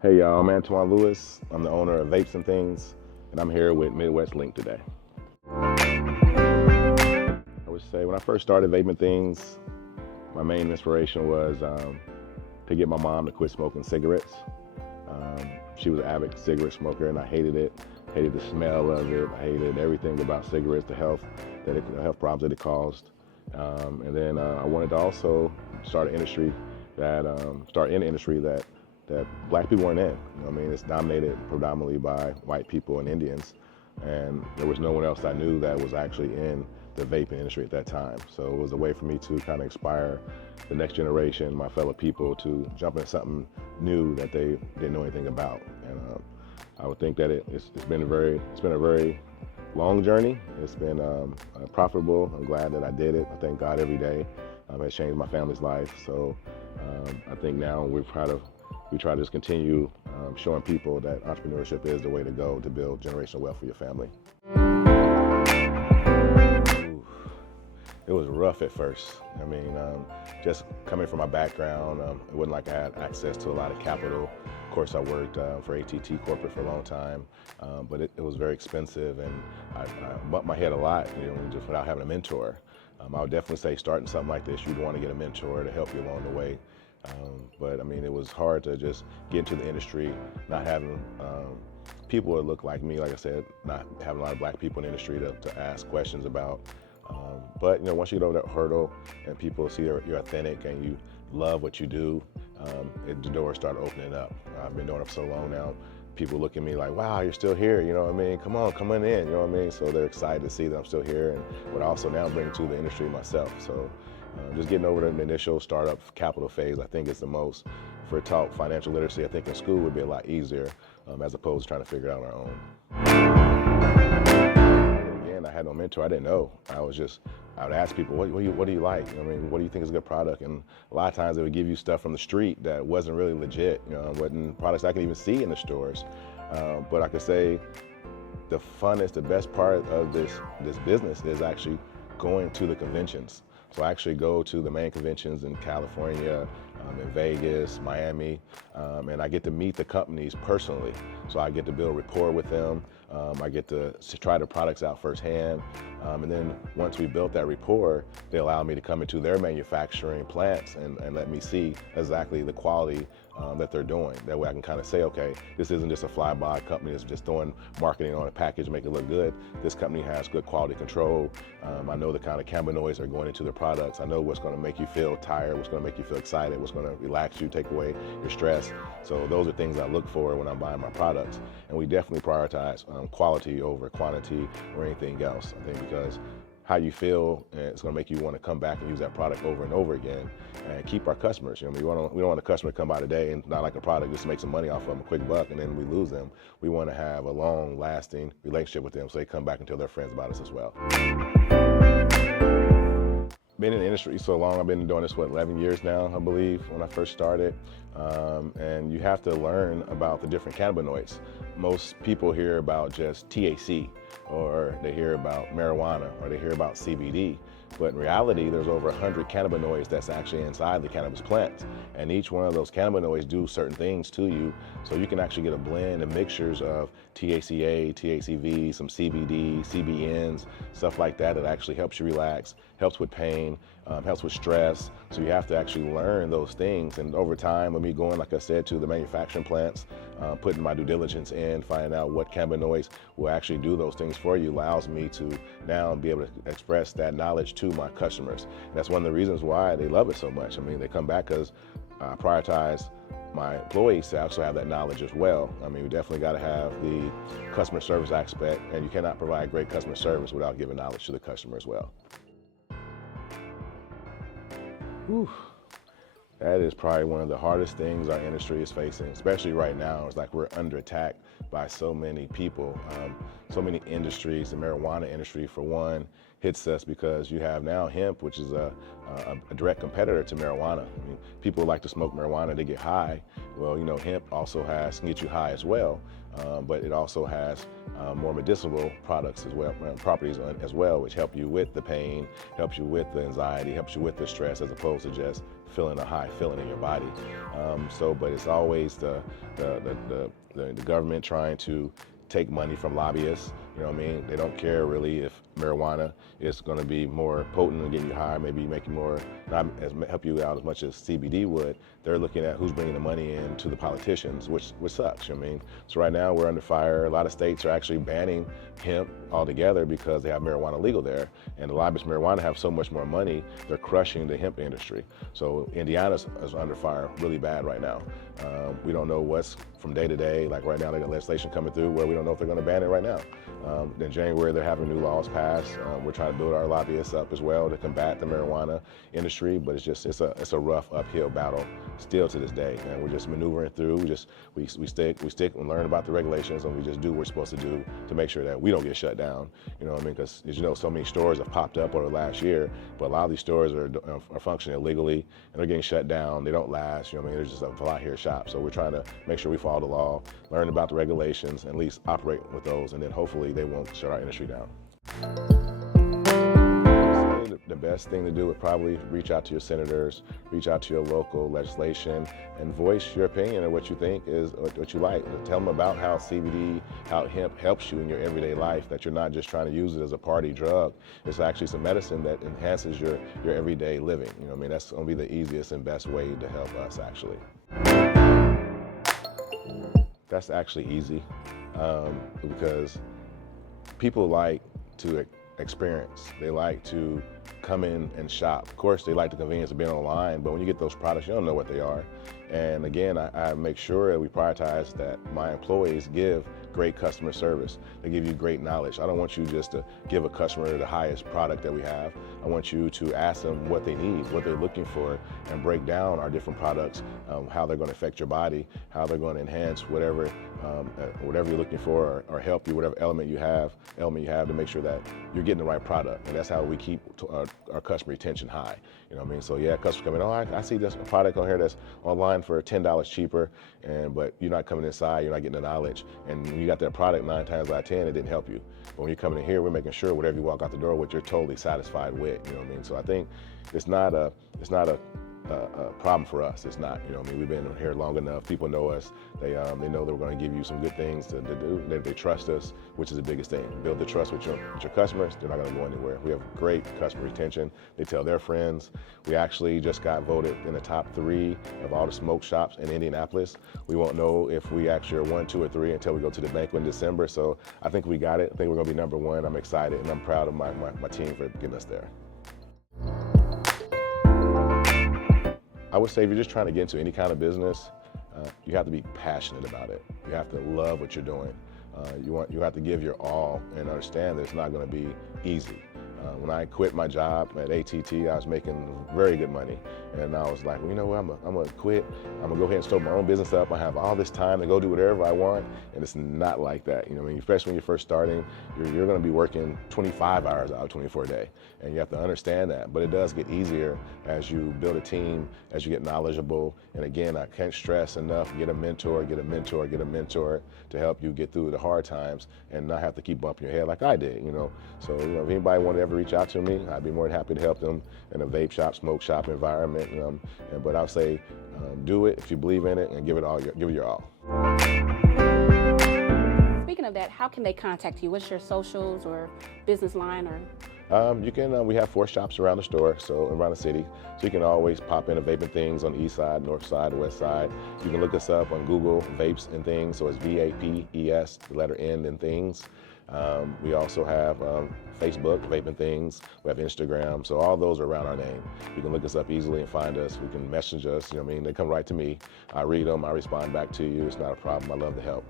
Hey y'all, I'm Antoine Lewis. I'm the owner of Vapes N Things, and I'm here with Midwest Link today. I would say when I first started Vape N Things, my main inspiration was to get my mom to quit smoking cigarettes. She was an avid cigarette smoker, and I hated it. Hated the smell of it. I hated everything about cigarettes, the health problems that it caused. And then I wanted to also start an industry that black people weren't in. It's dominated predominantly by white people and Indians, and there was no one else I knew that was actually in the vaping industry at that time. So it was a way for me to kind of inspire the next generation, my fellow people, to jump into something new that they didn't know anything about. And I would think that it's been a very long journey. It's been profitable. I'm glad that I did it. I thank God every day. It's changed my family's life. So I think now we try to just continue showing people that entrepreneurship is the way to go to build generational wealth for your family. Ooh, it was rough at first. Just coming from my background, it wasn't like I had access to a lot of capital. Of course, I worked for AT&T corporate for a long time, but it was very expensive, and I bumped my head a lot, just without having a mentor. I would definitely say starting something like this, you'd want to get a mentor to help you along the way. But it was hard to just get into the industry, not having people that look like me, like I said, not having a lot of black people in the industry to ask questions about. But once you get over that hurdle and people see you're authentic and you love what you do, the doors start opening up. I've been doing it for so long now. People look at me like, wow, you're still here, Come on in, So they're excited to see that I'm still here, but also now bringing to the industry myself. So just getting over the initial startup capital phase, I think is the most. If we're taught financial literacy, I think in school would be a lot easier as opposed to trying to figure it out on our own. Again, I had no mentor. I didn't know. I would ask people, what do you like? What do you think is a good product? And a lot of times they would give you stuff from the street that wasn't really legit, wasn't products I could even see in the stores. But I could say the funnest, the best part of this business is actually going to the conventions. So I actually go to the main conventions in California, in Vegas, Miami, and I get to meet the companies personally. So I get to build rapport with them. I get to try the products out firsthand. And then once we built that rapport, they allow me to come into their manufacturing plants and let me see exactly the quality that they're doing. That way I can kind of say, okay, this isn't just a fly-by company that's just throwing marketing on a package, make it look good. This company has good quality control. I know the kind of cannabinoids are going into their products. I know what's going to make you feel tired, what's going to make you feel excited, what's going to relax you, take away your stress. So those are things I look for when I'm buying my products. And we definitely prioritize quality over quantity or anything else, I think, because how you feel, and it's going to make you want to come back and use that product over and over again and keep our customers. We don't want a customer to come by today and not like a product, just to make some money off of them, a quick buck, and then we lose them. We want to have a long lasting relationship with them so they come back and tell their friends about us as well. Been in the industry so long. I've been doing this, 11 years now, I believe, when I first started. And you have to learn about the different cannabinoids. Most people hear about just THC, or they hear about marijuana, or they hear about CBD. But in reality, there's over 100 cannabinoids that's actually inside the cannabis plant. And each one of those cannabinoids do certain things to you. So you can actually get a blend of mixtures of THCA, THCV, some CBD, CBNs, stuff like that actually helps you relax, helps with pain, helps with stress. So you have to actually learn those things. And over time, with me going, like I said, to the manufacturing plants, putting my due diligence in, finding out what cannabinoids will actually do those things for you, allows me to now be able to express that knowledge to my customers. And that's one of the reasons why they love it so much. They come back because I prioritize my employees to also have that knowledge as well. We definitely got to have the customer service aspect, and you cannot provide great customer service without giving knowledge to the customer as well. Whew. That is probably one of the hardest things our industry is facing, especially right now. It's like we're under attack by so many people, so many industries. The marijuana industry, for one, hits us because you have now hemp, which is a direct competitor to marijuana. People like to smoke marijuana to get high. Well, hemp also can get you high as well, but it also has more medicinal products as well, properties as well, which help you with the pain, helps you with the anxiety, helps you with the stress, as opposed to just feeling a high feeling in your body. But it's always the government trying to take money from lobbyists. You know what I mean? They don't care really if marijuana is going to be more potent and getting you high, maybe make you more, not as help you out as much as CBD would. They're looking at who's bringing the money in to the politicians, which sucks. You know what I mean? So right now we're under fire. A lot of states are actually banning hemp altogether because they have marijuana legal there. And the lobbyists of marijuana have so much more money, they're crushing the hemp industry. So Indiana's is under fire really bad right now. We don't know what's from day to day. Like right now, they got legislation coming through where we don't know if they're going to ban it right now. In January, they're having new laws passed. We're trying to build our lobbyists up as well to combat the marijuana industry, but it's a rough uphill battle still to this day. And we're just maneuvering through. We stick and learn about the regulations, and we just do what we're supposed to do to make sure that we don't get shut down. You know what I mean? Because as you know, so many stores have popped up over the last year, but a lot of these stores are functioning illegally and they're getting shut down. They don't last. You know what I mean? There's just a fly here shop. So we're trying to make sure we follow the law, learn about the regulations, and at least operate with those, and then hopefully they won't shut our industry down. The best thing to do would probably reach out to your senators, reach out to your local legislation, and voice your opinion of what you think is what you like. Tell them about how CBD, how hemp helps you in your everyday life, that you're not just trying to use it as a party drug. It's actually some medicine that enhances your everyday living. You know what I mean? That's going to be the easiest and best way to help us, actually. That's actually easy because people like to experience. They like to come in and shop. Of course, they like the convenience of being online, but when you get those products, you don't know what they are. And again, I make sure that we prioritize that my employees give great customer service. They give you great knowledge. I don't want you just to give a customer the highest product that we have. I want you to ask them what they need, what they're looking for, and break down our different products, how they're going to affect your body, how they're going to enhance whatever you're looking for, or help you, whatever element you have to make sure that you're getting the right product. And that's how we keep our customer retention high. You know what I mean? So yeah, customers come in, oh, I see this product on here that's online for $10 cheaper, but you're not coming inside, you're not getting the knowledge. And when you got that product 9 times out of 10, it didn't help you. But when you're coming in here, we're making sure whatever you walk out the door with, you're totally satisfied with. You know what I mean? So I think it's not a problem for us. It's not, you know what I mean? We've been here long enough. People know us. They know that we're going to give you some good things to do. They trust us, which is the biggest thing. Build the trust with your customers. They're not going to go anywhere. We have great customer retention. They tell their friends. We actually just got voted in the top 3 of all the smoke shops in Indianapolis. We won't know if we actually are 1, 2, or 3 until we go to the banquet in December. So I think we got it. I think we're going to be number 1. I'm excited, and I'm proud of my team for getting us there. I would say if you're just trying to get into any kind of business, you have to be passionate about it. You have to love what you're doing. You have to give your all and understand that it's not going to be easy. When I quit my job at ATT, I was making very good money. And I was like, well, you know what, I'm gonna quit. I'm gonna go ahead and start my own business up. I have all this time to go do whatever I want. And it's not like that. You know, I mean, especially when you're first starting, you're gonna be working 25 hours out of 24 a day. And you have to understand that. But it does get easier as you build a team, as you get knowledgeable. And again, I can't stress enough, get a mentor to help you get through the hard times and not have to keep bumping your head like I did, you know. So, you know, if anybody wanted to ever reach out to me, I'd be more than happy to help them in a vape shop, smoke shop environment. But I'll say, do it if you believe in it and give it your all. Speaking of that, how can they contact you? What's your socials or business line or? You can. We have 4 shops around the store, so around the city. So you can always pop in a Vape N Things on the east side, north side, west side. You can look us up on Google, Vapes N Things. So it's VAPES, the letter N and Things. We also have Facebook, Vape N Things. We have Instagram. So all those are around our name. You can look us up easily and find us. We can message us. You know what I mean? They come right to me. I read them. I respond back to you. It's not a problem. I love to help.